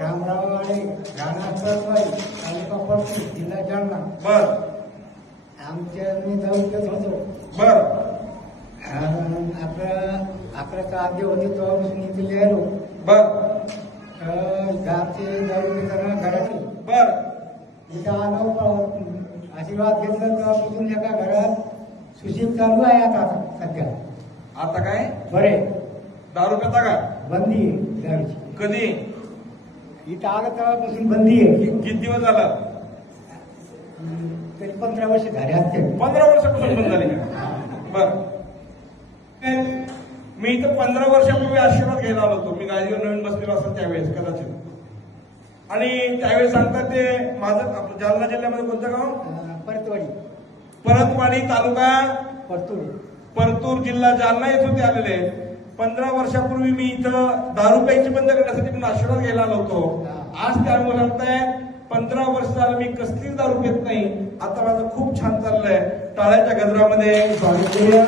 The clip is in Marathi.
रामराववाडे राणा सरवाई तालुका परतूर जिल्हा जालना. बर आमच्या मी दौलतच होतो. बर अकराचा आधी होते तेव्हापासून इथे लिहायलो. बर गावचे दौलत घरात बर इथं आलो आशीर्वाद घेतला तेव्हापासून एका घरात सुशील चालू आहे आता सध्या. आता काय बरे दारू पिता का बंदी आहे दारूची. कधी इथं आलं तेव्हापासून बंदी आहे. किती दिवस झाला तरी 15 वर्ष झाले असते. 15 वर्षापासून बंद झाली का? बर मी इथं 15 वर्षापूर्वी आशीर्वाद घ्यायला आलो होतो. मी गाडीवर नवीन बसलेलो असतो त्यावेळेस कदाचित. आणि त्यावेळेस सांगतात ते माझं जालना जिल्ह्यामध्ये कोणतं गाव परतवाडी परतवाडी तालुका परतूर परतूर जिल्हा जालना येथून ते आलेले. 15 वर्षापूर्वी मी इथं दारू प्यायची बंद करण्यासाठी पण आशीर्वाद घ्यायला आलो होतो. आज त्यामुळे सांगताय 15 वर्ष झालं मी कसलीच दारू पित नाही. आता माझं खूप छान चाललंय. टाळ्याच्या गजरामध्ये स्वागत करूया.